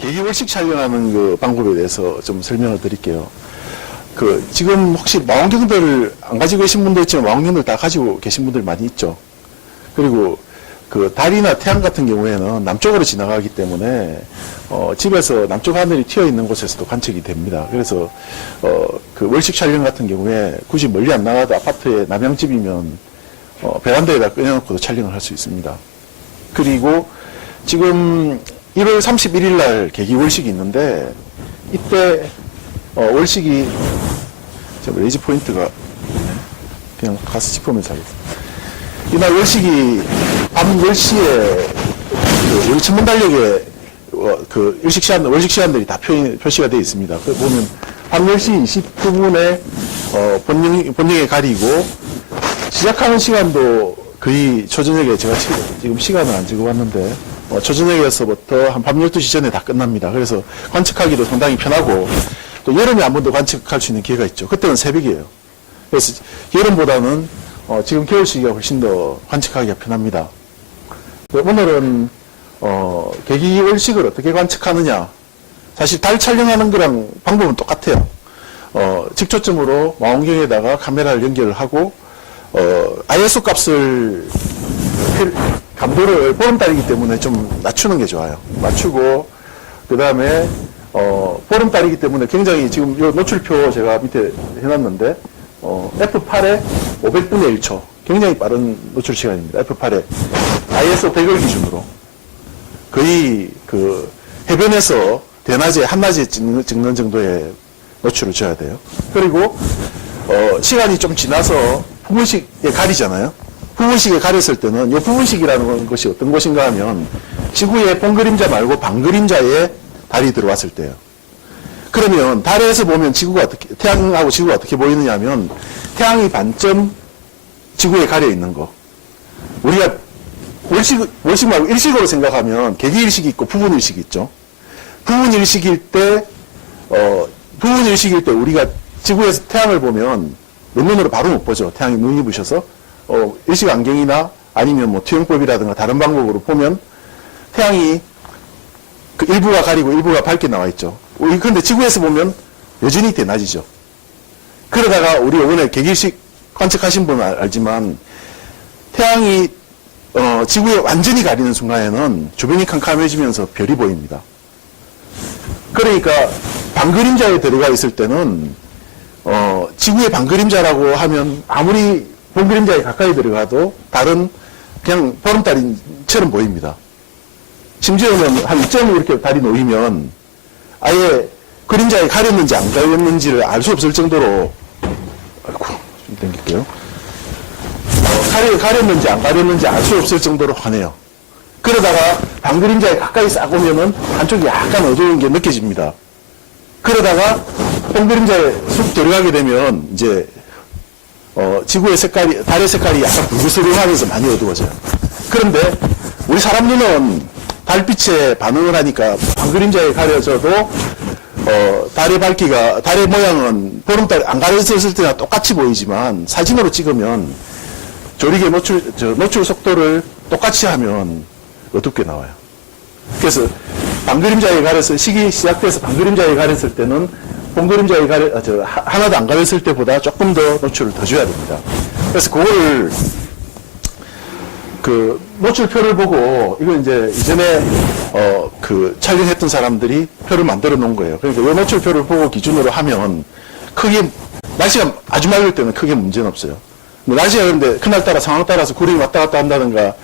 계기월식 촬영하는 그 방법에 대해서 좀 설명을 드릴게요. 지금 혹시 망원경들 안 가지고 계신 분도 있지만 망원경들 다 가지고 계신 분들 많이 있죠. 그리고 달이나 태양 같은 경우에는 남쪽으로 지나가기 때문에 집에서 남쪽 하늘이 튀어 있는 곳에서도 관측이 됩니다. 그래서 월식 촬영 같은 경우에 굳이 멀리 안 나가도 아파트에 남양집이면 베란다에다 꺼내놓고도 촬영을 할 수 있습니다. 그리고 지금 1월 31일 날 계기월식이 있는데 이때 월식이 레이저 포인트가 그냥 가서 짚으면서 하겠습니다. 이날 월식이 밤 10시에 우리 천문달력에 월식 시간들이 다 표시가 되어 있습니다. 보면 밤 10시 29분에 본영에 가리고 시작하는 시간도 거의 초저녁에 제가 지금 시간을 안 적어봤는데 초저녁에서부터 한 밤 12시 전에 다 끝납니다. 그래서 관측하기도 상당히 편하고 또 여름에 한 번 더 관측할 수 있는 기회가 있죠. 그때는 새벽이에요. 그래서 여름보다는 지금 겨울 시기가 훨씬 더 관측하기가 편합니다. 오늘은 계기월식을 어떻게 관측하느냐. 사실 달 촬영하는 거랑 방법은 똑같아요. 직초점으로 망원경에다가 카메라를 연결을 하고 ISO 값을 감도를 보름달이기 때문에 좀 낮추는 게 좋아요. 맞추고 그 다음에 보름달이기 때문에 굉장히 지금 이 노출표 제가 밑에 해놨는데 F8에 500분의 1초 굉장히 빠른 노출 시간입니다. F8에 ISO 100을 기준으로 거의 해변에서 대낮에 한낮에 찍는 정도의 노출을 줘야 돼요. 그리고 시간이 좀 지나서 부분식에 가리잖아요. 부분식에 가렸을 때는 이 부분식이라는 것이 어떤 것인가 하면 지구의 본 그림자 말고 반 그림자에 달이 들어왔을 때예요. 그러면 달에서 보면 태양하고 지구가 어떻게 보이느냐 하면 태양이 반점 지구에 가려 있는 거. 우리가 월식 말고 일식으로 생각하면 계기일식이 있고 부분일식이 있죠. 부분일식일 때 우리가 지구에서 태양을 보면 맨눈으로 바로 못 보죠. 태양이 눈이 부셔서 일식 안경이나 아니면 뭐 투영법이라든가 다른 방법으로 보면 태양이 일부가 가리고 일부가 밝게 나와 있죠. 그런데 지구에서 보면 여전히 대낮이죠. 그러다가 우리 이번에 계기일식 관측하신 분은 알지만 태양이 지구에 완전히 가리는 순간에는 주변이 캄캄해지면서 별이 보입니다. 그러니까 반그림자에 들어가 있을 때는 지구의 반그림자라고 하면 아무리 본그림자에 가까이 들어가도 달은 그냥 보름달처럼 보입니다. 심지어는 한 2점 이렇게 달이 놓이면 아예 그림자에 가렸는지 안 가렸는지를 알 수 없을 정도로 좀 당길게요. 가렸는지 안 가렸는지 알 수 없을 정도로 환해요. 그러다가 반그림자에 가까이 싹 오면은 한쪽이 약간 어두운 게 느껴집니다. 그러다가 본그림자에 쑥 들어가게 되면 이제 지구의 색깔이, 달의 색깔이 약간 붉으스름하면서 많이 어두워져요. 그런데 우리 사람 눈은 달빛에 반응을 하니까 반그림자에 가려져도 달의 모양은 보름달 안 가려졌을 때나 똑같이 보이지만 사진으로 찍으면 조리개 노출 속도를 똑같이 하면 어둡게 나와요. 그래서 반그림자에 가려서 시기 시작돼서 반그림자에 가렸을 때는 본그림자에 하나도 안 가렸을 때보다 조금 더 노출을 더 줘야 됩니다. 그래서 그거를 노출표를 보고 이거 이제 이전에 촬영했던 사람들이 표를 만들어 놓은 거예요. 그러니까 이 노출표를 보고 기준으로 하면 날씨가 아주 맑을 때는 크게 문제는 없어요. 날씨가 그런데 그날따라 상황 따라서 구름이 왔다 갔다 한다든가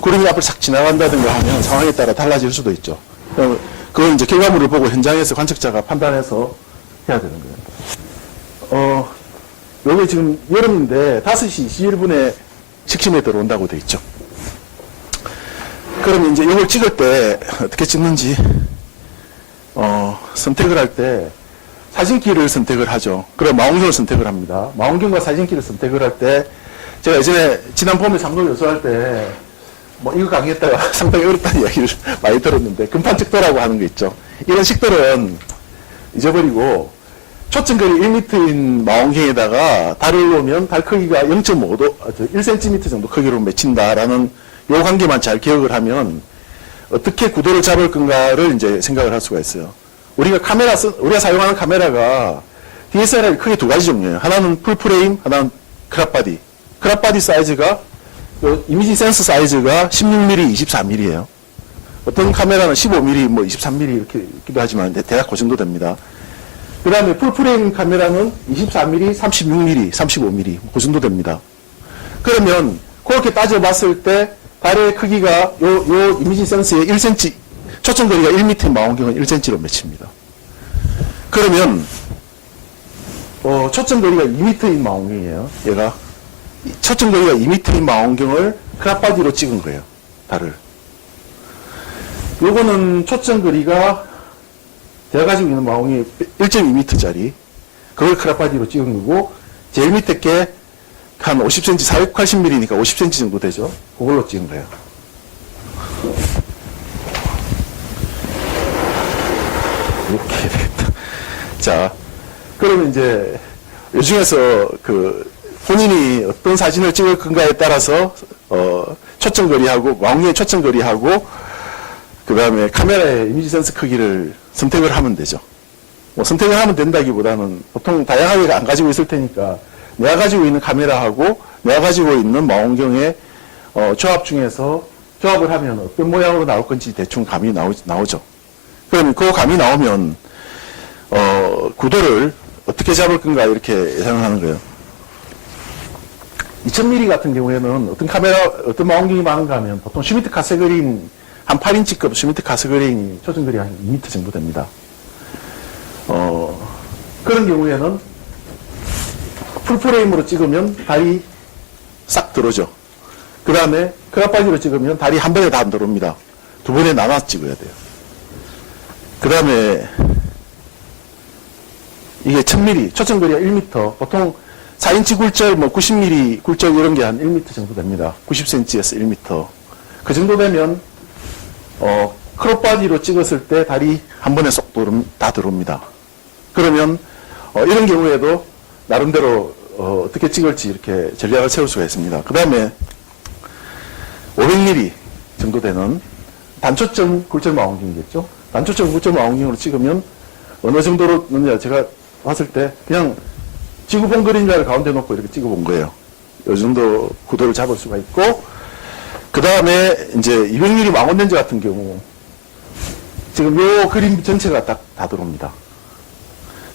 구름이 앞을 싹 지나간다든가 하면 상황에 따라 달라질 수도 있죠. 그건 이제 결과물을 보고 현장에서 관측자가 판단해서 해야 되는 거예요. 여기 지금 여름인데 5시 21분에 식심에 들어온다고 돼 있죠. 그럼 이제 이걸 찍을 때 어떻게 찍는지 선택을 할 때 사진기를 선택을 하죠. 그럼 망원경을 선택을 합니다. 망원경과 사진기를 선택을 할 때 제가 예전에 지난 봄에 삼도 요소할 때 뭐 이거 강의했다가 상당히 어렵다는 이야기를 많이 들었는데 금판측도라고 하는 거 있죠. 이런 식들은 잊어버리고 초점거리 1m인 망원경에다가 달을 놓으면 달 크기가 0.5도, 1cm 정도 크기로 맺힌다라는 요 관계만 잘 기억을 하면 어떻게 구도를 잡을 건가를 이제 생각을 할 수가 있어요. 우리가 사용하는 카메라가 DSLR이 크게 두 가지 종류예요. 하나는 풀프레임, 하나는 크롭바디. 크롭바디 사이즈가, 이미지 센서 사이즈가 16mm, 24mm예요. 어떤 카메라는 15mm, 뭐 23mm 이렇게 있기도 하지만 대략 그 정도 됩니다. 그 다음에 풀프레임 카메라는 24mm, 36mm, 35mm 그 정도 됩니다. 그러면 그렇게 따져봤을 때 달의 크기가 요 이미지 센서의 1cm, 초점거리가 1m인 망원경은 1cm로 맺힙니다. 그러면 초점거리가 2m인 망원경이에요. 얘가 초점거리가 2m인 망원경을 크롭바디로 찍은 거예요. 달을. 요거는 초점거리가 제가 가지고 있는 망원경이 1.2m짜리 그걸 크롭바디로 찍은 거고, 제일 밑에 게 한 50cm, 480mm니까 50cm 정도 되죠. 그걸로 찍은 거예요. 이렇게 되겠다. 자, 그러면 이제 이 중에서 본인이 어떤 사진을 찍을 건가에 따라서 초점거리하고 망원경의 초점거리하고 그 다음에 카메라의 이미지 센서 크기를 선택을 하면 되죠. 뭐 선택을 하면 된다기보다는 보통 다양하게 안 가지고 있을 테니까 내가 가지고 있는 카메라하고 내가 가지고 있는 망원경의 조합 중에서 조합을 하면 어떤 모양으로 나올 건지 대충 감이 나오죠. 그러면 그 감이 나오면 구도를 어떻게 잡을 건가 이렇게 예상을 하는 거예요. 2000mm 같은 경우에는 어떤 망원경이 많은가 하면 보통 슈미트 카세그린 한 8인치급 슈미트 카세그린이 초점거리가 한 2m 정도 됩니다. 그런 경우에는 풀프레임으로 찍으면 달이 싹 들어오죠. 그 다음에 크롭바디로 찍으면 달이 한 번에 다 안 들어옵니다. 두 번에 나눠서 찍어야 돼요. 그 다음에 이게 1000mm, 초점거리가 1m, 보통 4인치 굴절, 뭐 90mm 굴절 이런 게 한 1m 정도 됩니다. 90cm에서 1m. 그 정도 되면 크롭바디로 찍었을 때 달이 한 번에 쏙 다 들어옵니다. 그러면 이런 경우에도 나름대로 어떻게 찍을지 이렇게 전략을 세울 수가 있습니다. 그 다음에 500mm 정도 되는 단초점 굴절 망원경이겠죠. 단초점 굴절 망원경으로 찍으면 어느 정도로 넣느냐, 제가 봤을 때 그냥 지구본 그림자를 가운데 놓고 이렇게 찍어본 거예요. 이 정도 구도를 잡을 수가 있고, 그 다음에 이제 200mm 망원 렌즈 같은 경우 지금 요 그림 전체가 다 들어옵니다.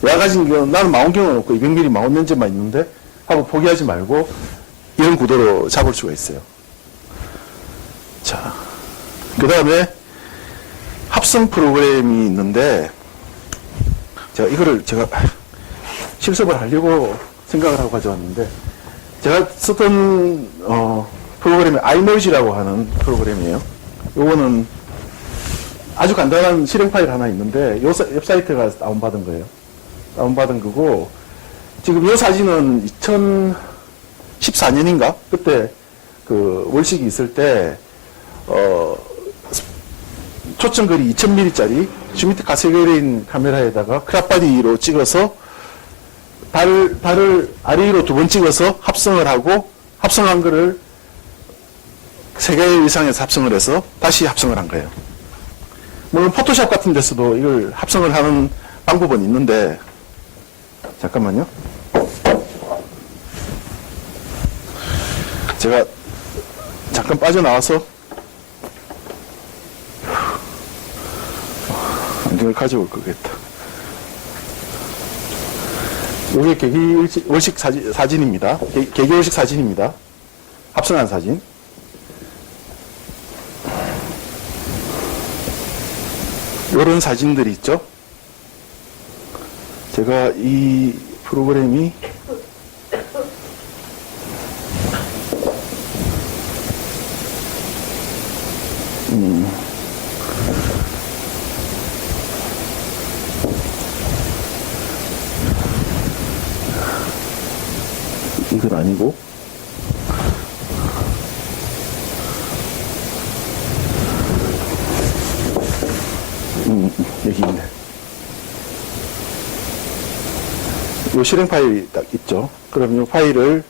내가 가진 경우 나는 망원경은 없고 200mm 망원 렌즈만 있는데 하고 포기하지 말고 이런 구도로 잡을 수가 있어요. 자, 그 다음에 합성 프로그램이 있는데 제가 실습을 하려고 생각을 하고 가져왔는데, 제가 썼던 프로그램이 iMerge라고 하는 프로그램이에요. 요거는 아주 간단한 실행 파일 하나 있는데 요 웹사이트가 다운받은 거예요. 다운받은 거고, 지금 이 사진은 2014년인가? 그때 그 월식이 있을 때 초점거리 2000mm짜리 슈미트 카세그린 카메라에다가 크롭바디로 찍어서 달을 아래로 두 번 찍어서 합성을 하고, 합성한 거를 3개 이상에서 합성을 해서 다시 합성을 한 거예요. 물론 포토샵 같은 데서도 이걸 합성을 하는 방법은 있는데, 잠깐만요. 제가 잠깐 빠져나와서 안경을 가져올 거겠다. 이게 계기월식 사진입니다. 계기월식 사진입니다. 합성한 사진. 이런 사진들이 있죠. 제가 이 프로그램이 이건 아니고, 여기 있네. 요 실행 파일이 딱 있죠. 그럼 요 파일을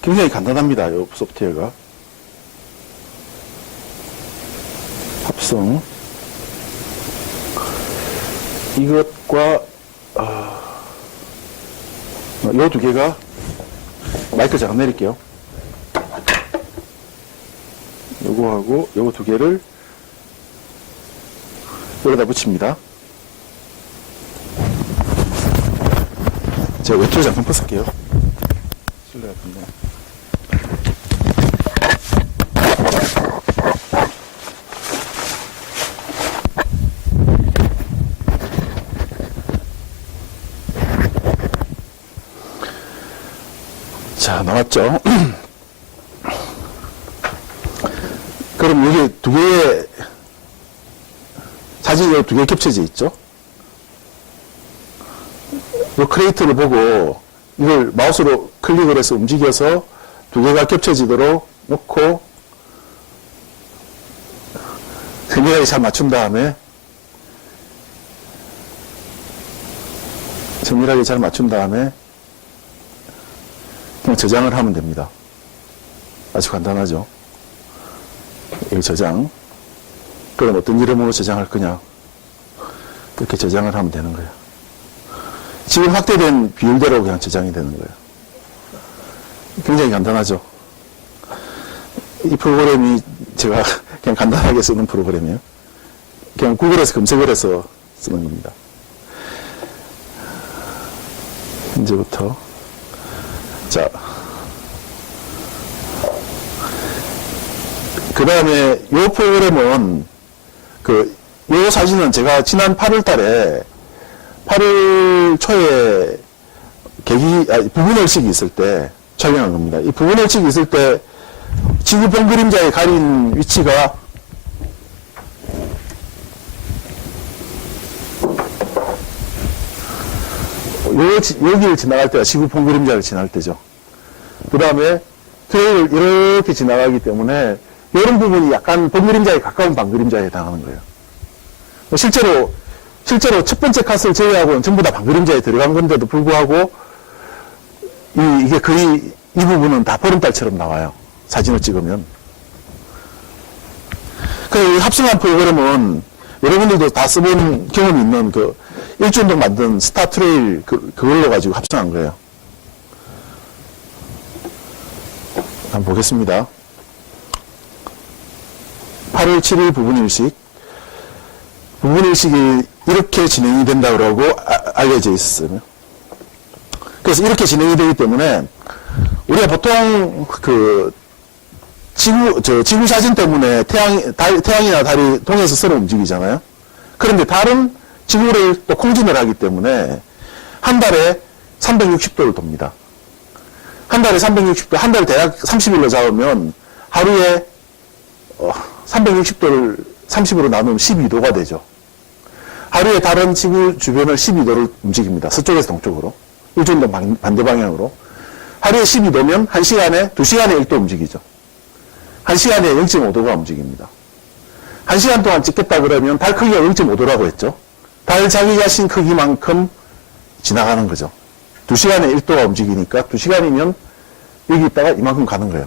굉장히 간단합니다. 요 소프트웨어가. 합성. 이것과 요 두 개가 마이크 잠깐 내릴게요. 요거하고 요거 두 개를 여기다 붙입니다. 제가 외투를 잠깐 벗을게요. 실내 같은데. 자, 나왔죠? 그럼 여기 두 개의 사진이 두 개 겹쳐져 있죠? 이 크레이트를 보고 이걸 마우스로 클릭을 해서 움직여서 두 개가 겹쳐지도록 놓고 세밀하게 잘 맞춘 다음에 그냥 저장을 하면 됩니다. 아주 간단하죠? 여기 저장. 그럼 어떤 이름으로 저장할 거냐? 이렇게 저장을 하면 되는 거예요. 지금 확대된 비율대로 그냥 저장이 되는 거예요. 굉장히 간단하죠? 이 프로그램이 제가 그냥 간단하게 쓰는 프로그램이에요. 그냥 구글에서 검색을 해서 쓰는 겁니다. 이제부터 자, 그 다음에 이 프로그램은 이 사진은 제가 지난 8월 달에 8월 초에 부분월식이 있을 때 촬영한 겁니다. 이 부분월식이 있을 때 지구 본 그림자에 가린 위치가 여기를 지나갈 때가 지구 본 그림자를 지날 때죠. 그 다음에 트레일을 이렇게 지나가기 때문에 이런 부분이 약간 본 그림자에 가까운 반 그림자에 해당하는 거예요. 실제로 첫 번째 컷을 제외하고는 전부 다 반 그림자에 들어간 건데도 불구하고 이게 거의 이 부분은 다 보름달처럼 나와요. 사진을 찍으면. 그 합성한 프로그램은 여러분들도 다 써본 경험이 있는 일주운동 만든 스타 트레일 그걸로 가지고 합성한 거예요. 한번 보겠습니다. 8월 7일 부분일식. 부분일식이 이렇게 진행이 된다고 그러고 알려져 있었어요. 그래서 이렇게 진행이 되기 때문에 우리가 보통 지구 사진 때문에 태양이나 달이 동에서 서로 움직이잖아요. 그런데 달은 지구를 또 공진을 하기 때문에 한 달에 360도를 돕니다. 한 달에 360도, 한 달 대략 30일로 잡으면 하루에 360도를 30으로 나누면 12도가 되죠. 하루에 달은 지구 주변을 12도를 움직입니다. 서쪽에서 동쪽으로. 일주운동 반대 방향으로. 하루에 12도면 1시간에 2시간에 1도 움직이죠. 1시간에 0.5도가 움직입니다. 1시간 동안 찍겠다 그러면 달 크기가 0.5도라고 했죠. 달 자기 자신 크기만큼 지나가는 거죠. 2시간에 1도가 움직이니까 2시간이면 여기 있다가 이만큼 가는 거예요.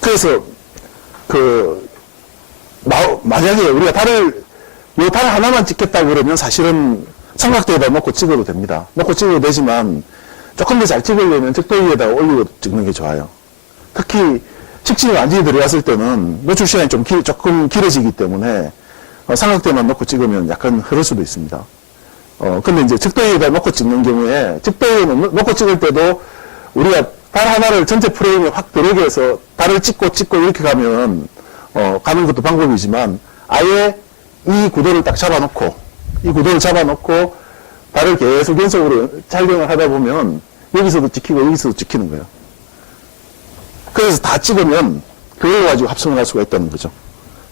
그래서 만약에 우리가 이 달 하나만 찍겠다 그러면 사실은 삼각대에다 놓고 찍어도 됩니다. 놓고 찍어도 되지만 조금 더 잘 찍으려면 적도 위에다가 올리고 찍는 게 좋아요. 특히 직진이 완전히 들어갔을 때는 노출 시간이 조금 길어지기 때문에 삼각대만 놓고 찍으면 약간 흐를 수도 있습니다. 근데 이제 적도 위에다 놓고 찍는 경우에 적도 위에 놓고 찍을 때도 우리가 달 하나를 전체 프레임에 확 들어오게 해서 달을 찍고 이렇게 가면 가는 것도 방법이지만 아예 이 구도를 딱 잡아놓고 달을 계속 연속으로 촬영을 하다 보면 여기서도 찍히고 여기서도 찍히는 거예요. 그래서 다 찍으면 그걸 가지고 합성을 할 수가 있다는 거죠.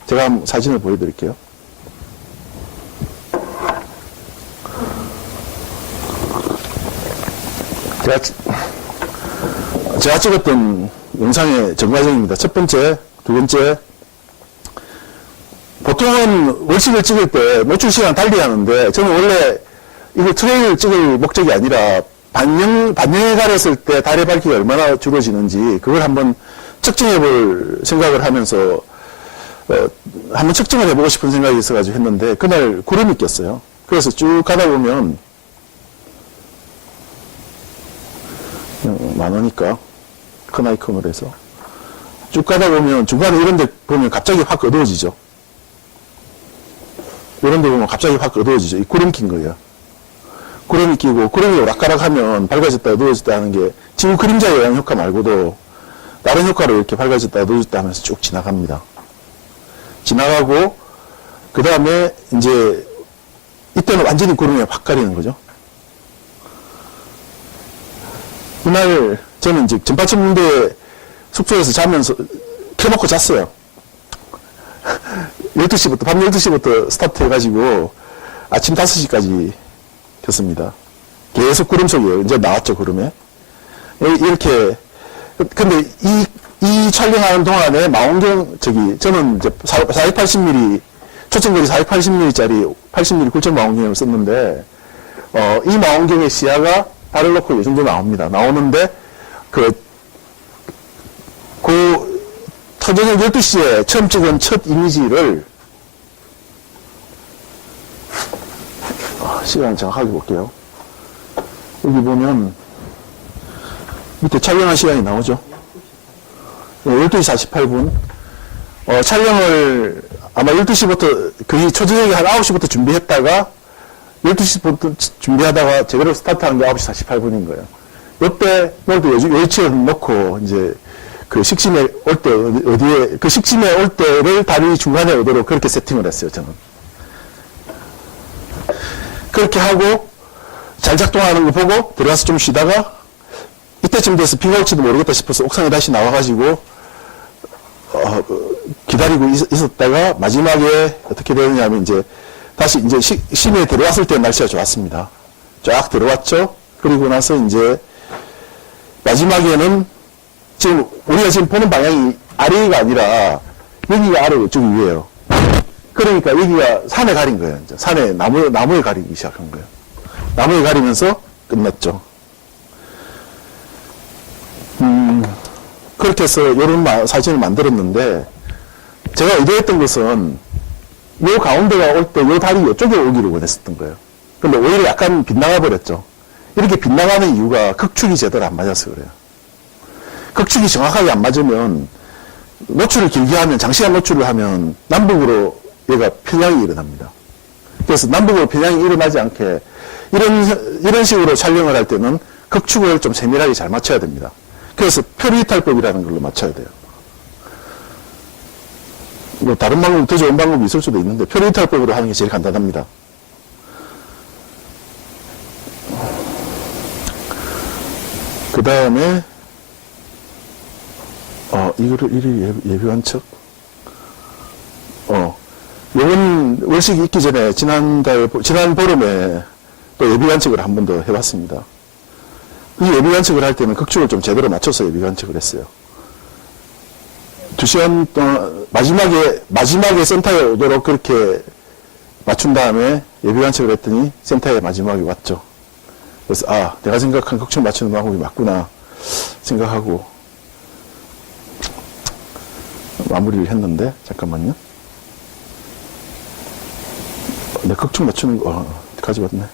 제가 한번 사진을 보여드릴게요. 제가 찍었던 영상의 전과정입니다. 첫 번째, 두 번째. 보통은 월식을 찍을 때 노출 시간 달리 하는데 저는 원래 이거 트레일을 찍을 목적이 아니라 반영에 가렸을 때 달의 밝기가 얼마나 줄어지는지 그걸 한번 측정해 볼 생각을 하면서 한번 측정을 해보고 싶은 생각이 있어가지고 했는데, 그날 구름이 꼈어요. 그래서 쭉 가다 보면, 많으니까, 큰 아이콘으로 해서. 쭉 가다 보면 중간에 이런 데 보면 갑자기 확 어두워지죠. 이런 데 보면 갑자기 확 어두워지죠. 이 구름 낀 거예요. 구름이 끼고, 구름이 오락가락 하면 밝아졌다 어두워졌다 하는 게 지구 그림자 영향 효과 말고도 다른 효과로 이렇게 밝아졌다 어두워졌다 하면서 쭉 지나갑니다. 지나가고, 그 다음에 이제 이때는 완전히 구름이 확 가리는 거죠. 그날 저는 이제 전파천문대 숙소에서 자면서 켜놓고 잤어요. 12시부터, 밤 12시부터 스타트 해가지고 아침 5시까지 켰습니다. 계속 구름 속이에요. 이제 나왔죠, 구름에. 이렇게, 근데 이 촬영하는 동안에 망원경, 저는 이제 480mm, 초점거리 480mm짜리 80mm 굴절 망원경을 썼는데, 이 망원경의 시야가 달을 놓고 이 정도 나옵니다. 나오는데, 저녁 12시에 처음 찍은 첫 이미지를, 시간 정확하게 볼게요. 여기 보면, 밑에 촬영한 시간이 나오죠. 12시 48분. 촬영을 아마 12시부터, 거의 초저녁에 한 9시부터 준비했다가, 12시부터 준비하다가 제대로 스타트한 게 9시 48분인 거예요. 이때, 뭘또 요일치를 놓고, 이제, 그 식심에 올 때, 어디에, 그 식심에 올 때를 다리 중간에 오도록 그렇게 세팅을 했어요, 저는. 그렇게 하고, 잘 작동하는 거 보고, 들어가서 좀 쉬다가, 이때쯤 돼서 비가 올지도 모르겠다 싶어서 옥상에 다시 나와가지고, 기다리고 있었다가, 마지막에 어떻게 되느냐면, 이제, 다시 이제 심에 들어왔을 때 날씨가 좋았습니다. 쫙 들어왔죠? 그리고 나서 이제, 마지막에는, 지금, 우리가 지금 보는 방향이 아래가 아니라, 여기가 아래고 저기 위에요. 그러니까 여기가 산에 가린 거예요. 이제 산에 나무에 가리기 시작한 거예요. 나무에 가리면서 끝났죠. 그렇게 해서 이런 사진을 만들었는데, 제가 의도했던 것은, 요 가운데가 올 때 요 다리 이쪽에 오기를 원했었던 거예요. 근데 오히려 약간 빗나가 버렸죠. 이렇게 빗나가는 이유가 극축이 제대로 안 맞아서 그래요. 극축이 정확하게 안 맞으면, 노출을 길게 하면, 장시간 노출을 하면, 남북으로 얘가 편향이 일어납니다. 그래서 남북으로 편향이 일어나지 않게, 이런 식으로 촬영을 할 때는 극축을 좀 세밀하게 잘 맞춰야 됩니다. 그래서 표류이탈법이라는 걸로 맞춰야 돼요. 뭐 다른 방법, 더 좋은 방법이 있을 수도 있는데, 표류이탈법으로 하는 게 제일 간단합니다. 그 다음에, 이거를 일일 예비관측? 요번 월식이 있기 전에 지난 보름에 또 예비관측을 한 번 더 해봤습니다. 이 예비관측을 할 때는 극축을 좀 제대로 맞춰서 예비관측을 했어요. 2시간 동안 마지막에 센터에 오도록 그렇게 맞춘 다음에 예비관측을 했더니 센터에 마지막에 왔죠. 그래서 내가 생각한 극축 맞추는 방법이 맞구나 생각하고 마무리를 했는데, 잠깐만요. 내 극축 맞추는 거, 가져왔네.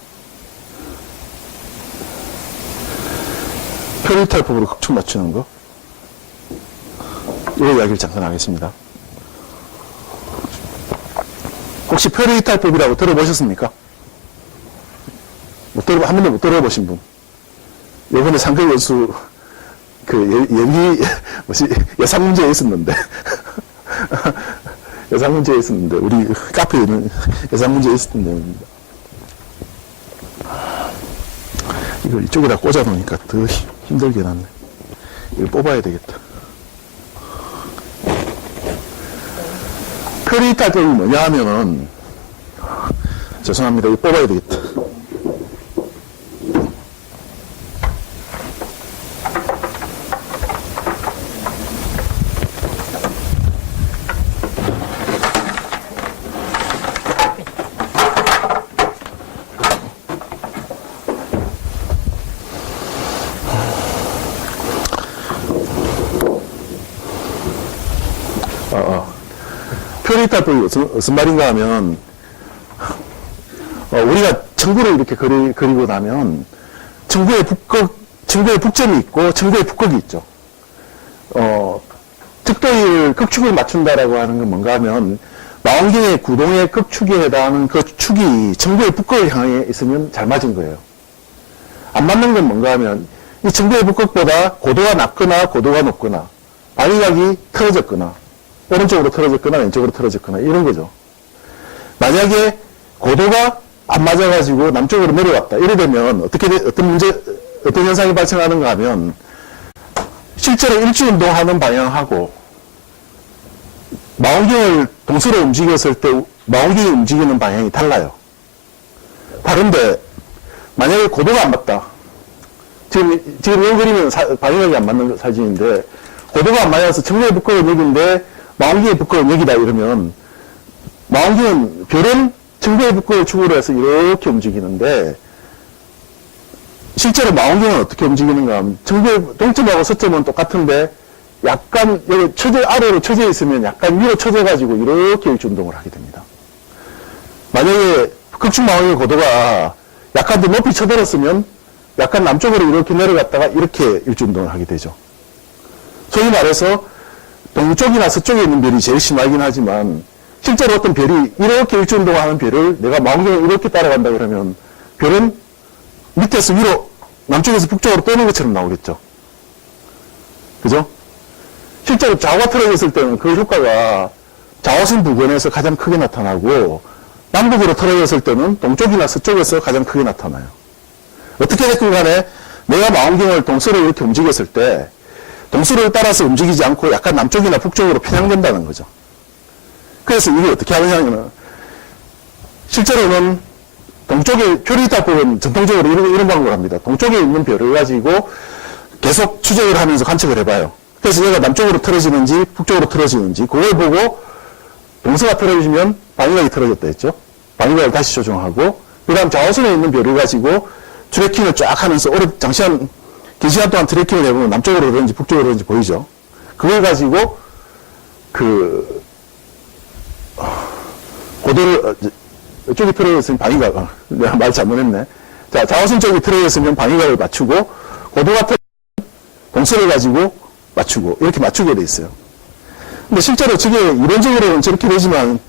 표류이탈법으로 극축 맞추는 거. 이 이야기를 잠깐 하겠습니다. 혹시 표류이탈법이라고 들어보셨습니까? 한 번도 못 들어보신 분? 요번에 상대교수, 예상 문제에 있었는데. 예상 문제에 있었는데, 우리 카페에는 예상 문제에 있었던 내용입니다. 이걸 이쪽에다 꽂아 놓으니까 더 힘들게 났네. 이걸 뽑아야 되겠다. 표류이탈법이 뭐냐 하면은, 죄송합니다. 이거 뽑아야 되겠다. 표리탈법이 무슨 말인가 하면, 우리가 청구를 이렇게 그리고 나면, 청구의 북점이 있고, 청구의 북극이 있죠. 특도일 극축을 맞춘다라고 하는 건 뭔가 하면, 망원경의 구동의 극축에 해당하는 그 축이 청구의 북극을 향해 있으면 잘 맞은 거예요. 안 맞는 건 뭔가 하면, 이 청구의 북극보다 고도가 낮거나 고도가 높거나, 방위각이 틀어졌거나, 오른쪽으로 틀어졌거나 왼쪽으로 틀어졌거나, 이런 거죠. 만약에 고도가 안 맞아가지고 남쪽으로 내려왔다. 이래 되면 어떤 현상이 발생하는가 하면, 실제로 일주운동하는 방향하고, 망원경을 동서로 움직였을 때 망원경이 움직이는 방향이 달라요. 다른데 만약에 고도가 안 맞다. 지금 이 그림은 방향이 안 맞는 사진인데 고도가 안 맞아서 청구의 북극은 여기인데 망원경의 북극은 여기다 이러면 망원경은 별은 청구의 북극을 축으로 해서 이렇게 움직이는데 실제로 망원경은 어떻게 움직이는가 하면 청구의 동점하고 서점은 똑같은데 약간 여기 아래로 쳐져 있으면 약간 위로 쳐져가지고 이렇게 일주운동을 하게 됩니다. 만약에 극축망원경의 고도가 약간 더 높이 쳐들었으면 약간 남쪽으로 이렇게 내려갔다가 이렇게 일주운동을 하게 되죠. 소위 말해서 동쪽이나 서쪽에 있는 별이 제일 심하긴 하지만 실제로 어떤 별이 이렇게 일주운동을 하는 별을 내가 망원경을 이렇게 따라간다 그러면 별은 밑에서 위로 남쪽에서 북쪽으로 떠는 것처럼 나오겠죠. 그죠? 실제로 좌우가 틀어졌을 때는 그 효과가 좌우선 부근에서 가장 크게 나타나고 남북으로 틀어졌을 때는 동쪽이나 서쪽에서 가장 크게 나타나요. 어떻게 됐든 간에 내가 망원경을 동서로 이렇게 움직였을 때 동서를 따라서 움직이지 않고 약간 남쪽이나 북쪽으로 편향된다는 거죠. 그래서 이게 어떻게 하느냐면 실제로는 동쪽에 표리탑법은 전통적으로 이런 방법을 합니다. 동쪽에 있는 별을 가지고 계속 추적을 하면서 관측을 해봐요. 그래서 얘가 남쪽으로 틀어지는지 북쪽으로 틀어지는지 그걸 보고 동서가 틀어지면 방위각이 틀어졌다 했죠. 방위각을 다시 조정하고 그 다음 좌우선에 있는 별을 가지고 트래킹을 쫙 하면서 긴 시간 동안 트래킹을 해보면 남쪽으로 그러는지 북쪽으로 그러는지 보이죠. 그걸 가지고 고도를 이쪽이 틀어졌으면 방위각 내가 말 잘못했네. 자, 좌우선 쪽이 틀어졌으면 방위각을 맞추고 고도가 틀어졌으면 동서를 가지고 맞추고 이렇게 맞추게 돼 있어요. 근데 실제로 저게 이론적으로는 저렇게 되지만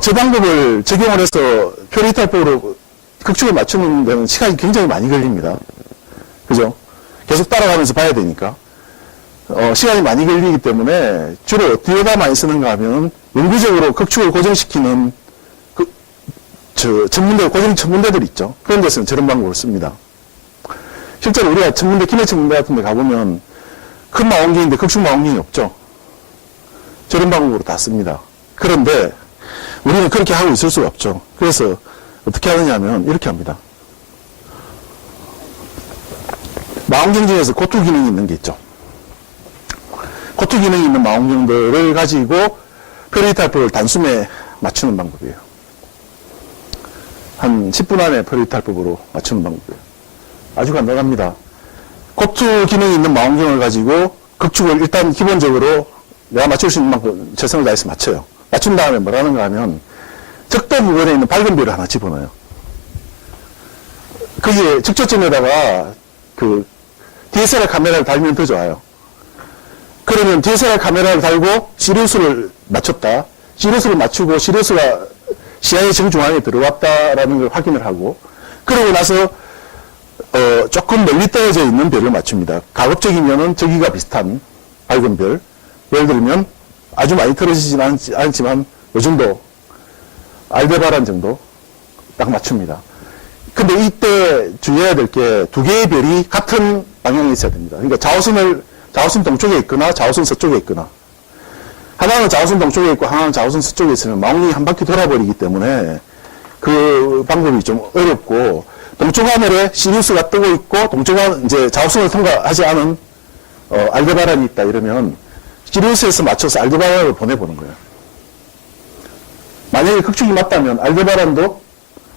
저 방법을 적용을 해서 표리탈법으로 극축을 맞추는 데는 시간이 굉장히 많이 걸립니다. 그죠? 계속 따라가면서 봐야 되니까 시간이 많이 걸리기 때문에 주로 어디에다 많이 쓰는가 하면 영구적으로 극축을 고정시키는 고정 천문대들 있죠. 그런 데서는 저런 방법을 씁니다. 실제로 우리가 기내 천문대 같은 데 가보면 큰 망원경인데 극축 망원경이 없죠. 저런 방법으로 다 씁니다. 그런데 우리는 그렇게 하고 있을 수가 없죠. 그래서 어떻게 하느냐 하면 이렇게 합니다. 망원경 중에서 고투 기능이 있는 게 있죠. 고투 기능이 있는 망원경들을 가지고 표리탈법을 단숨에 맞추는 방법이에요. 한 10분 안에 표리탈법으로 맞추는 방법이에요. 아주 간단합니다. 고투 기능이 있는 망원경을 가지고 극축을 일단 기본적으로 내가 맞출 수 있는 만큼 최선을 다해서 맞춰요. 맞춘 다음에 뭐라는가 하면 적도 부분에 있는 밝은 별을 하나 집어넣어요. 거기에 직접점에다가 DSLR 카메라를 달면 더 좋아요. 그러면 DSLR 카메라를 달고 시리우스를 맞췄다. 시리우스를 맞추고 시리우스가 시야의 정중앙에 들어왔다라는 걸 확인을 하고 그러고 나서 조금 멀리 떨어져 있는 별을 맞춥니다. 가급적이면은 저기가 비슷한 밝은 별. 예를 들면 아주 많이 틀어지지는 않지만 이 정도 알데바란 정도 딱 맞춥니다. 근데 이때 주의해야 될 게 두 개의 별이 같은 방향에 있어야 됩니다. 그러니까 좌우선 동쪽에 있거나 좌우선 서쪽에 있거나 하나는 좌우선 동쪽에 있고 하나는 좌우선 서쪽에 있으면 망원경이 한 바퀴 돌아버리기 때문에 그 방법이 좀 어렵고 동쪽 하늘에 시리우스가 뜨고 있고 이제 좌우선을 통과하지 않은 알데바란이 있다 이러면 시리우스에서 맞춰서 알데바란을 보내보는 거예요. 만약에 극축이 맞다면 알데바란도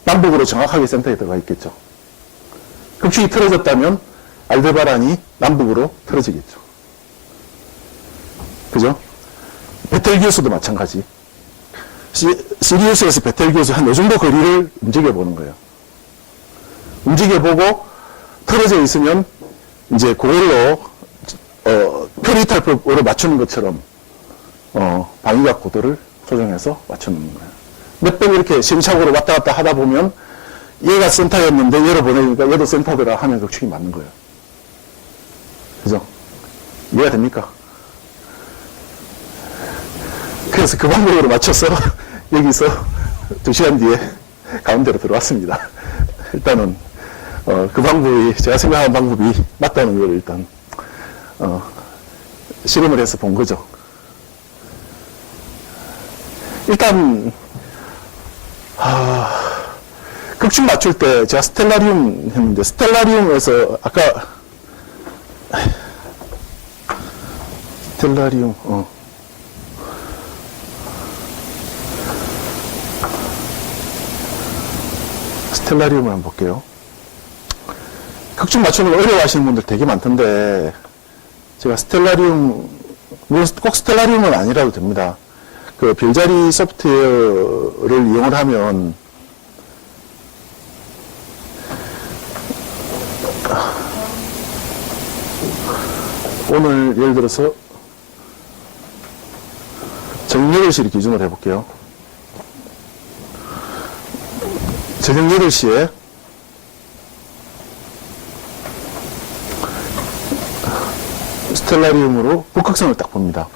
남북으로 정확하게 센터에 들어가 있겠죠. 극축이 틀어졌다면 알데바란이 남북으로 틀어지겠죠. 그죠? 베텔기우스도 마찬가지. 시리우스에서 베텔기우스 한 요 정도 거리를 움직여보는 거예요. 움직여보고 틀어져 있으면 이제 그걸로 표리탈법으로 맞추는 것처럼 방위각 고도를 조정해서 맞추는 거예요. 몇 번 이렇게 시행착오로 왔다 갔다 하다 보면 얘가 센터였는데 얘를 보내니까 얘도 센터더라 하면 극축이 맞는 거예요. 그죠? 이해가 됩니까? 그래서 그 방법으로 맞춰서 여기서 2시간 뒤에 가운데로 들어왔습니다. 일단은 그 방법이 제가 생각하는 방법이 맞다는 걸 일단 실험을 해서 본 거죠. 일단 극축 맞출 때 제가 스텔라리움 했는데 스텔라리움에서 아까 스텔라리움 스텔라리움을 한번 볼게요. 극축 맞추는 걸 어려워하시는 분들 되게 많던데 제가 스텔라리움 물론 꼭 스텔라리움은 아니라도 됩니다. 그 별자리 소프트웨어를 이용을 하면 오늘 예를 들어서 저녁 8시를 기준으로 해볼게요. 저녁 8시에 스텔라리움으로 북극성을 딱 봅니다.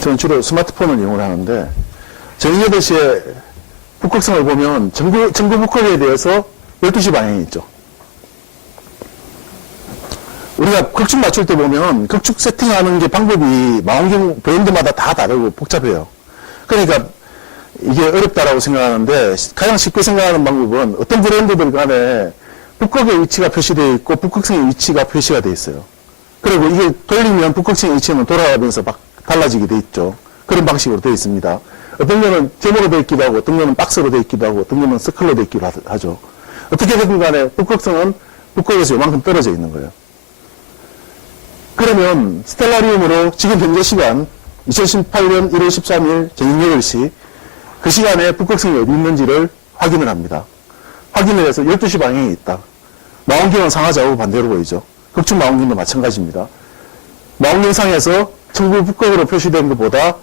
저는 주로 스마트폰을 이용을 하는데 저녁 8시에 북극성을 보면 전구 북극에 대해서 12시 방향이 있죠. 우리가 극축 맞출 때 보면 극축 세팅하는 게 방법이 망원경 브랜드마다 다 다르고 복잡해요. 그러니까 이게 어렵다라고 생각하는데 가장 쉽게 생각하는 방법은 어떤 브랜드들 간에 북극의 위치가 표시되어 있고 북극성의 위치가 표시가 되어 있어요. 그리고 이게 돌리면 북극성의 위치는 돌아가면서 막 달라지게 되어 있죠. 그런 방식으로 되어 있습니다. 어떤 거는 제모로 되어 있기도 하고 어떤 거는 박스로 되어 있기도 하고 어떤 거는 서클로 되어 있기도 하죠. 어떻게든 간에 북극성은 북극에서 요만큼 떨어져 있는 거예요. 그러면 스텔라리움으로 지금 현재 시간 2018년 1월 13일 저녁 8시 그 시간에 북극성이 어디 있는지를 확인을 합니다. 확인을 해서 12시 방향에 있다. 망원경은 상하좌우 반대로 보이죠. 극축 망원경도 마찬가지입니다. 망원경상에서 청구 북극으로 표시된 것보다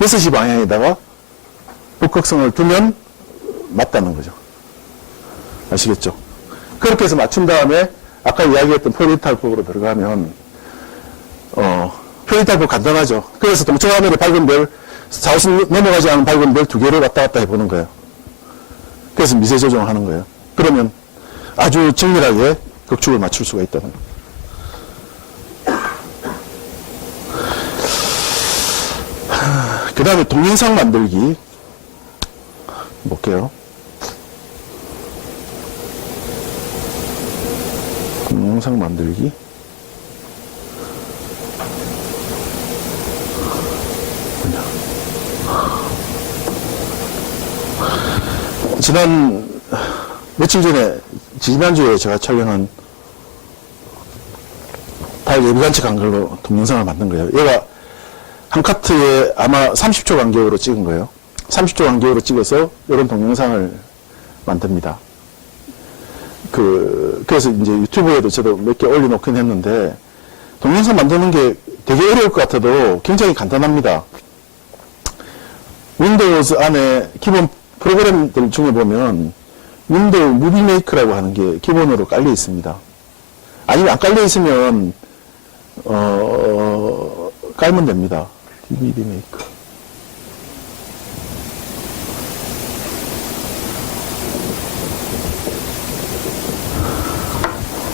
6시 방향에다가 북극성을 두면 맞다는 거죠. 아시겠죠? 그렇게 해서 맞춘 다음에 아까 이야기했던 표리탈법으로 들어가면 표리탈법 간단하죠. 그래서 동쪽하늘의 밝은 별, 사우스 넘어가지 않은 밝은 별 2개를 왔다 갔다 해보는 거예요. 그래서 미세 조정을 하는 거예요. 그러면 아주 정밀하게 극축을 맞출 수가 있다는 거예요. 그 다음에 동영상 만들기 볼게요. 동영상 만들기 며칠 전에 지난주에 제가 촬영한 달 예비관측 간 걸로 동영상을 만든 거예요. 얘가 한 카트에 아마 30초 간격으로 찍은 거예요. 30초 간격으로 찍어서 이런 동영상을 만듭니다. 그래서 이제 유튜브에도 저도 몇 개 올려놓긴 했는데, 동영상 만드는 게 되게 어려울 것 같아도 굉장히 간단합니다. 윈도우즈 안에 기본 프로그램들 중에 보면 윈도우 무비 메이크라고 하는 게 기본으로 깔려 있습니다. 아니면 안 깔려 있으면 깔면 됩니다. DVD 메이크.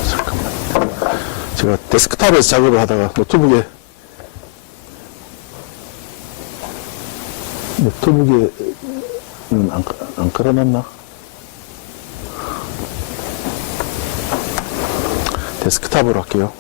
잠깐만. 제가 데스크탑에서 작업을 하다가 노트북에 안 깔아놨나? 데스크탑으로 할게요.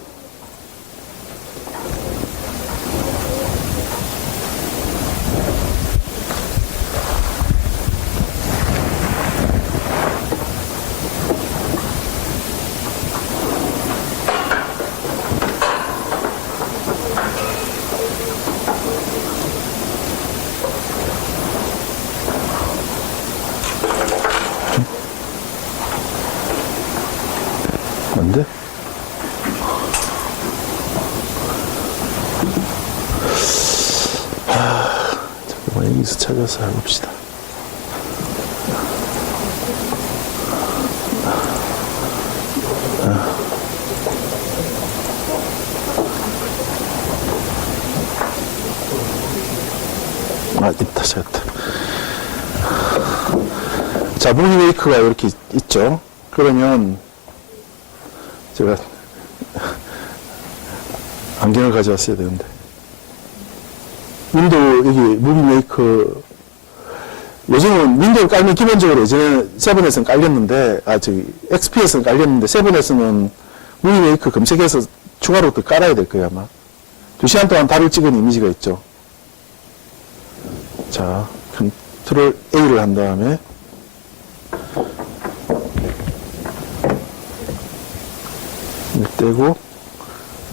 잠깐만, 여기서 찾아서 해봅시다. 있다, 찾았다. 자, 무기메이커가 이렇게 있죠. 그러면, 제가, 안경을 가져왔어야 되는데. 윈도우, 여기, 무기메이커, 요즘은 윈도우 깔면 기본적으로 예전에 7에서는 깔렸는데, XP에서는 깔렸는데, 7에서는 무기메이커 검색해서 추가로 또 깔아야 될 거예요, 아마. 2시간 동안 달을 찍은 이미지가 있죠. 자, 컨트롤 A를 한 다음에 떼고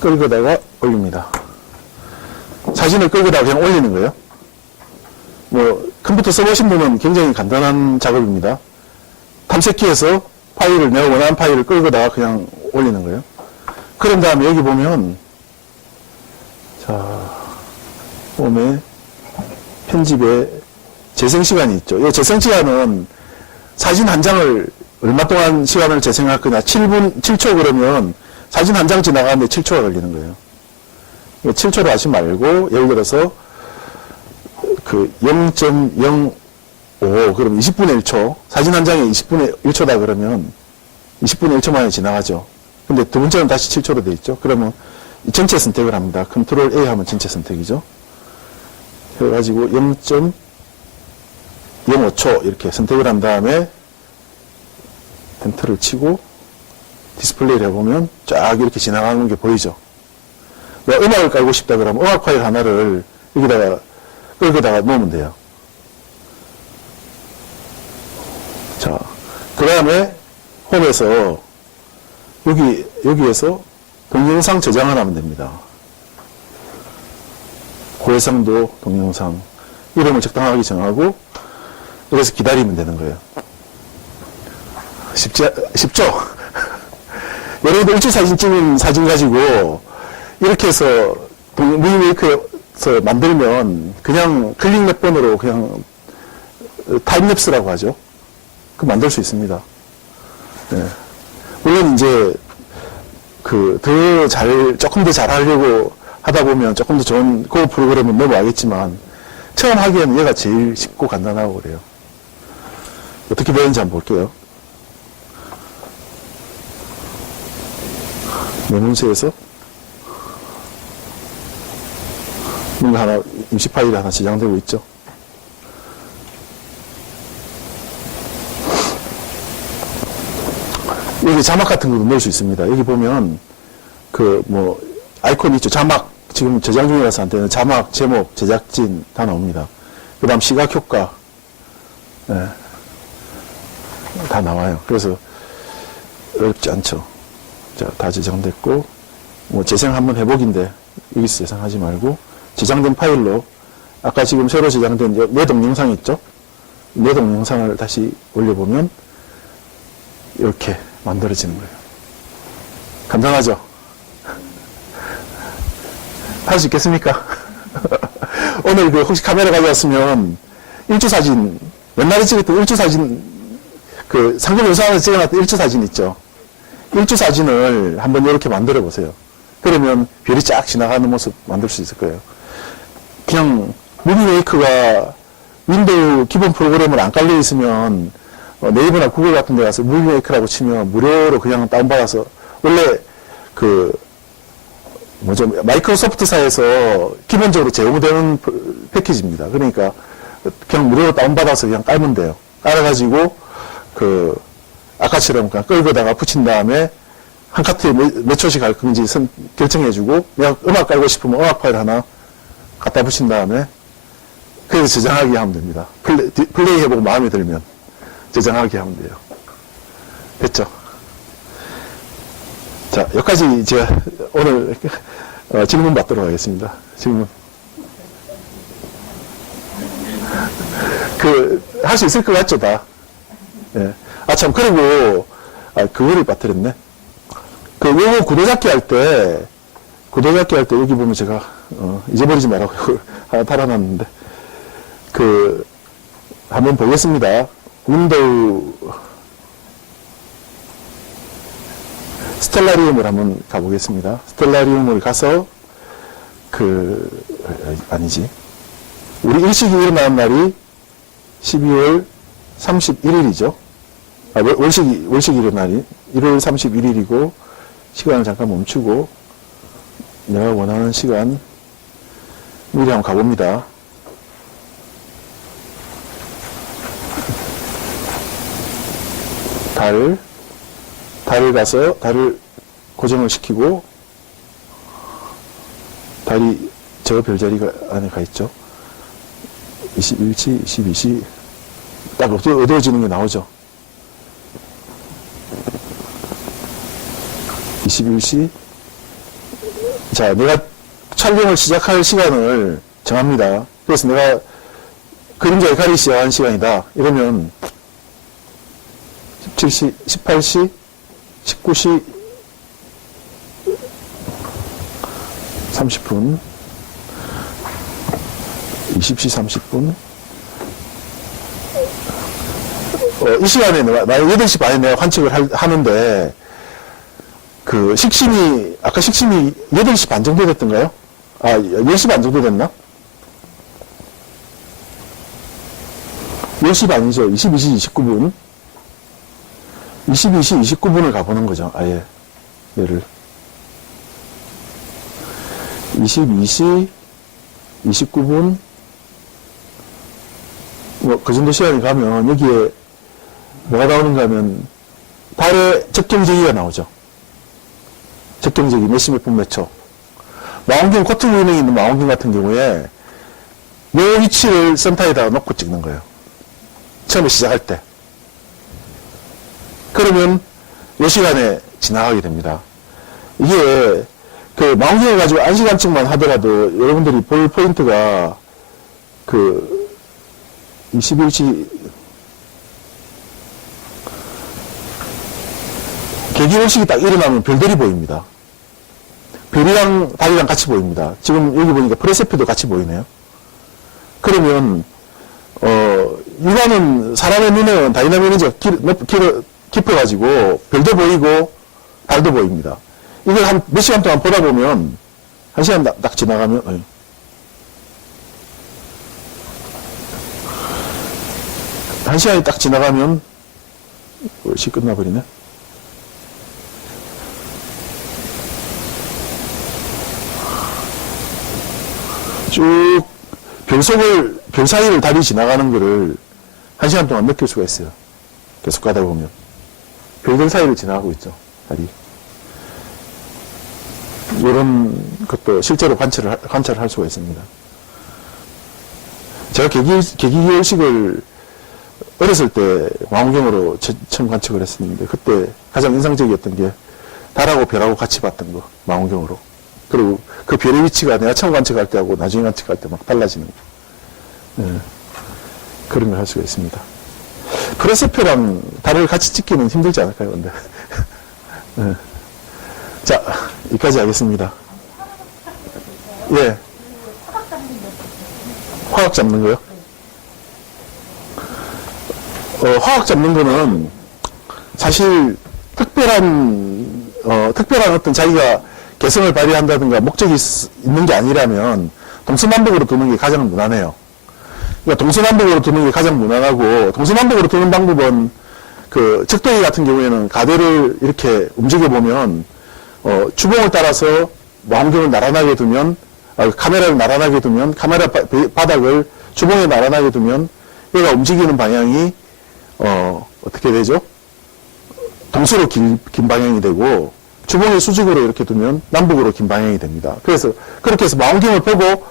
끌고다가 올립니다. 사진을 끌고다가 그냥 올리는 거예요. 뭐 컴퓨터 써보신 분은 굉장히 간단한 작업입니다. 탐색기에서 파일을 내가 원하는 파일을 끌고다가 그냥 올리는 거예요. 그런 다음에 여기 보면 자, 홈에 편집에 재생시간이 있죠. 이 재생시간은 사진 한 장을 얼마 동안 시간을 재생할 거냐. 7초 그러면 사진 한 장 지나가는데 7초가 걸리는 거예요. 7초로 하지 말고, 예를 들어서, 0.05, 그럼 20분의 1초, 사진 한 장에 20분의 1초다 그러면 20분의 1초 만에 지나가죠. 근데 두 번째는 다시 7초로 돼 있죠. 그러면 전체 선택을 합니다. 컨트롤 A 하면 전체 선택이죠. 그래가지고 0.05초 이렇게 선택을 한 다음에 엔터를 치고 디스플레이를 해보면 쫙 이렇게 지나가는 게 보이죠. 내가 음악을 깔고 싶다 그러면 음악 파일 하나를 여기다가 끌고다가 놓으면 돼요. 자, 그 다음에 홈에서 여기에서 동영상 저장을 하면 됩니다. 고해상도 동영상 이름을 적당하게 정하고 그래서 기다리면 되는 거예요. 쉽죠? 여러분들 일주 사진 찍은 사진 가지고 이렇게 해서 무비메이커에서 만들면 그냥 클릭 몇 번으로 그냥 타임랩스라고 하죠. 그 만들 수 있습니다. 네. 물론 이제 조금 더 잘 하려고 하다 보면 조금 더 좋은 그 프로그램은 넘어가겠지만 처음 하기에는 얘가 제일 쉽고 간단하고 그래요. 어떻게 되는지 한번 볼게요. 내 문서에서 뭔가 하나 임시 파일이 하나 저장되고 있죠. 여기 자막 같은 것도 넣을 수 있습니다. 여기 보면 아이콘이 있죠. 자막 지금 저장 중이라서 안 되는 자막, 제목, 제작진 다 나옵니다. 그 다음 시각 효과 네. 다 나와요. 그래서 어렵지 않죠. 자, 다 저장됐고 재생 한번 해보기인데 여기서 재생하지 말고 저장된 파일로 아까 지금 새로 저장된 내 동영상 있죠? 내 동영상을 다시 올려보면 이렇게 만들어지는 거예요. 간단하죠? 할 수 있겠습니까? 오늘 혹시 카메라 가져왔으면 일주 사진, 옛날에 찍었던 일주 사진, 상금 영상에서 찍어놨던 일주 사진 있죠? 일주 사진을 한번 이렇게 만들어 보세요. 그러면 별이 쫙 지나가는 모습 만들 수 있을 거예요. 그냥 무비메이커가 윈도우 기본 프로그램을 안 깔려 있으면 네이버나 구글 같은 데 가서 무비메이커라고 치면 무료로 그냥 다운받아서 원래 마이크로소프트사에서 기본적으로 제공되는 패키지입니다. 그러니까 그냥 무료로 다운받아서 그냥 깔면 돼요. 깔아가지고 아까처럼 그냥 끌고다가 붙인 다음에 한 카트에 몇 초씩 갈 건지 결정해주고 내가 음악 깔고 싶으면 음악 파일 하나 갖다 붙인 다음에 그래서 저장하기 하면 됩니다. 플레이 해보고 마음에 들면 저장하기 하면 돼요. 됐죠? 자, 여기까지 이제 오늘 질문 받도록 하겠습니다. 질문. 할 수 있을 것 같죠, 다? 예. 참, 그리고, 그거를 빠뜨렸네. 요거 구도잡기 할 때 여기 보면 제가, 잊어버리지 말라고 이걸 하나 달아놨는데, 한번 보겠습니다. 윈도우, 스텔라리움을 한번 가보겠습니다. 스텔라리움을 가서, 아니지. 우리 일식이 일어나는 날이 12월 31일이죠. 월식이 일어나는 날이 1월 31일이고, 시간을 잠깐 멈추고, 내가 원하는 시간, 미리 한번 가봅니다. 달을 가서, 달을 고정을 시키고, 달이 저 별자리가 안에 가 있죠. 21시, 22시, 딱 어두워지는 게 나오죠. 21시. 자, 내가 촬영을 시작할 시간을 정합니다. 그래서 내가 그림자에 가리기 시작한 시간이다. 이러면 17시, 18시, 19시 30분, 20시 30분. 이 시간에 내가 8시 반에 내가 관측을 하는데, 아까 식심이 8시 반 정도 됐던가요? 10시 반 정도 됐나? 10시 반이죠. 22시 29분. 22시 29분을 가보는 거죠. 아예. 얘를. 22시 29분. 그 정도 시간이 가면, 여기에 뭐가 나오는가 하면, 달의 적경제기가 나오죠. 적경제기 몇시 몇 분 몇 초. 망원경 코트 기능이 있는 망원경 같은 경우에 요 위치를 센터에다가 놓고 찍는 거예요. 처음에 시작할 때. 그러면 요 시간에 지나가게 됩니다. 이게 망원경을 가지고 안시관측만 하더라도 여러분들이 볼 포인트가 21시 개기월식이 딱 일어나면 별들이 보입니다. 별이랑 달이랑 같이 보입니다. 지금 여기 보니까 프레세피도 같이 보이네요. 그러면 이거는 사람의 눈에는 다이나믹 렌즈가 깊어가지고 별도 보이고 달도 보입니다. 이걸 한 몇 시간 동안 보다 보면 한 시간 딱 지나가면 한 시간이 딱 지나가면 월시 끝나버리네. 쭉 별 사이를 달이 지나가는 거를 한 시간 동안 느낄 수가 있어요. 계속 가다 보면 별들 사이를 지나가고 있죠, 달이. 이런 것도 실제로 관찰할 수가 있습니다. 제가 개기월식을 어렸을 때 망원경으로 처음 관측을 했었는데, 그때 가장 인상적이었던 게 달하고 별하고 같이 봤던 거, 망원경으로. 그리고 그 별의 위치가 내가 처음 관측할 때하고 나중에 관측할 때 막 달라지는 거. 네. 그런 걸 할 수가 있습니다. 프레세표랑 달을 같이 찍기는 힘들지 않을까요, 근데? 네. 자, 여기까지 하겠습니다. 예. 화학 잡는 거요? 화학 잡는 거는 사실 특별한 어떤 자기가 개성을 발휘한다든가 목적이 있는 게 아니라면 동서남북으로 두는 게 가장 무난해요. 그러니까 동서남북으로 두는 게 가장 무난하고, 동서남북으로 두는 방법은 척도기 같은 경우에는 가대를 이렇게 움직여 보면 주봉을 따라서 망원경을 나란하게 두면, 카메라를 나란하게 두면, 카메라 바닥을 주봉에 나란하게 두면 얘가 움직이는 방향이 어떻게 되죠? 동서로 긴 방향이 되고, 주봉의 수직으로 이렇게 두면 남북으로 긴 방향이 됩니다. 그래서 그렇게 해서 망원경을 보고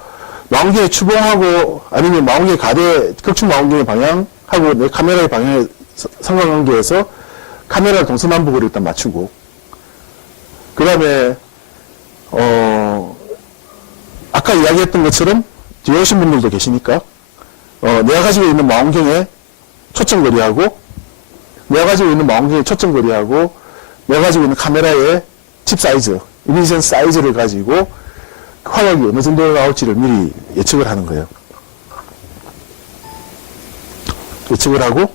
망원경의 추봉하고 아니면 망원경의 가대 극축 망원경의 방향하고 내 카메라의 방향에 상관관계해서 카메라를 동서남북으로 일단 맞추고, 그 다음에 아까 이야기했던 것처럼 뒤에 오신 분들도 계시니까 내가 가지고 있는 망원경의 초점거리하고 내가 가지고 있는 망원경의 초점거리하고 내가 가지고 있는 카메라의 칩 사이즈, 이미지 사이즈를 가지고 화각이 어느 정도 나올지를 미리 예측을 하는 거예요. 예측을 하고,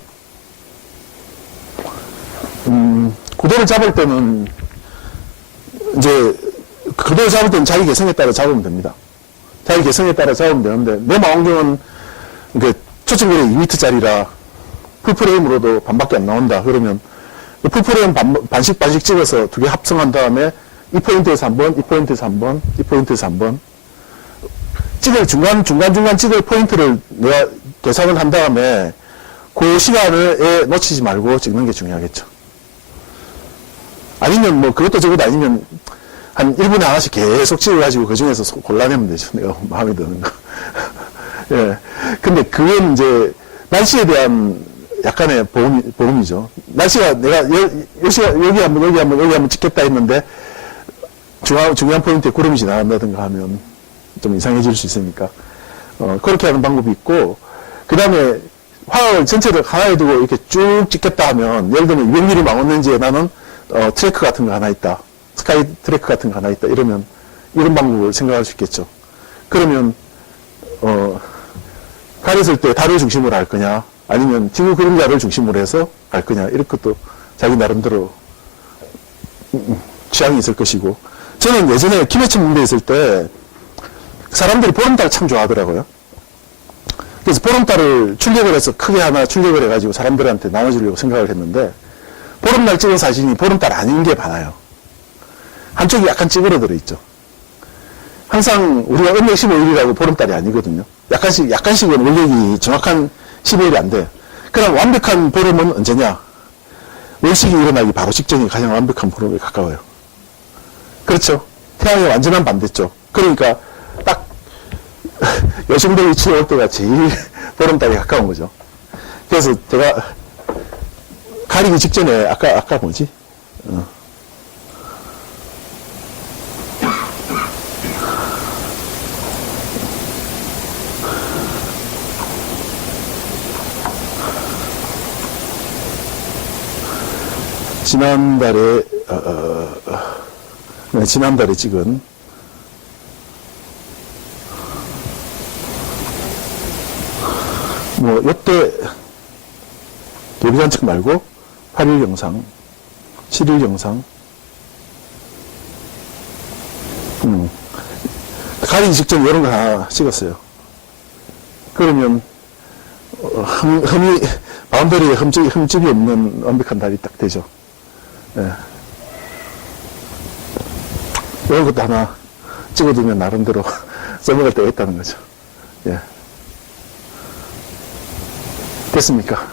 구도를 잡을 때는, 이제, 구도를 잡을 때는 자기 개성에 따라 잡으면 됩니다. 자기 개성에 따라 잡으면 되는데, 내 망원경은, 초점거리 2m짜리라, 풀프레임으로도 반밖에 안 나온다. 그러면, 풀프레임 반씩 찍어서 두 개 합성한 다음에, 이 포인트에서 한 번, 이 포인트에서 한 번, 이 포인트에서 한 번, 중간 찍을 포인트를 내가 계산을 한 다음에, 그 시간에 놓치지 말고 찍는 게 중요하겠죠. 아니면 뭐 그것도 저것도 아니면 한 1분에 하나씩 계속 찍어가지고 그 중에서 골라내면 되죠. 내가 마음에 드는 거. 예. 근데 그건 이제 날씨에 대한 약간의 보험이죠. 날씨가 내가 여기 한번 찍겠다 했는데 중요한 포인트에 구름이 지나간다든가 하면 좀 이상해질 수 있으니까. 그렇게 하는 방법이 있고, 그 다음에 화각을 전체를 하나에 두고 이렇게 쭉 찍겠다 하면, 예를 들면 200mm 망원렌즈에 나는 트래크 같은 거 하나 있다. 스카이 트래크 같은 거 하나 있다. 이러면 이런 방법을 생각할 수 있겠죠. 그러면 가렸을 때 달을 중심으로 할 거냐, 아니면 지구 그림자를 중심으로 해서 할 거냐, 이런 것도 자기 나름대로 취향이 있을 것이고. 저는 예전에 김해천 문대 있을 때 사람들이 보름달 참 좋아하더라고요. 그래서 보름달을 출력을 해서 크게 하나 출력을 해가지고 사람들한테 나눠주려고 생각을 했는데, 보름달 찍은 사진이 보름달 아닌 게 많아요. 한쪽이 약간 찌그러들어 있죠. 항상 우리가 음력 15일이라고 보름달이 아니거든요. 약간씩은 원력이 정확한 15일이 안 돼요. 그럼 완벽한 보름은 언제냐? 월식이 일어나기 바로 직전이 가장 완벽한 보름에 가까워요. 그렇죠? 태양의 완전한 반대쪽. 그러니까 딱 여성들 위치에 올 때가 제일 보름달에 가까운 거죠. 그래서 제가 가리기 직전에 아까 뭐지? 지난달에 찍은 뭐 이때 예비관측 말고 8일 영상, 7일 영상, 가리기 직전 이런 거 하나 찍었어요. 그러면 바운더리에 흠집이 없는 완벽한 달이 딱 되죠. 예. 이런 것도 하나 찍어두면 나름대로 써먹을 때가 있다는 거죠. 예. 됐습니까?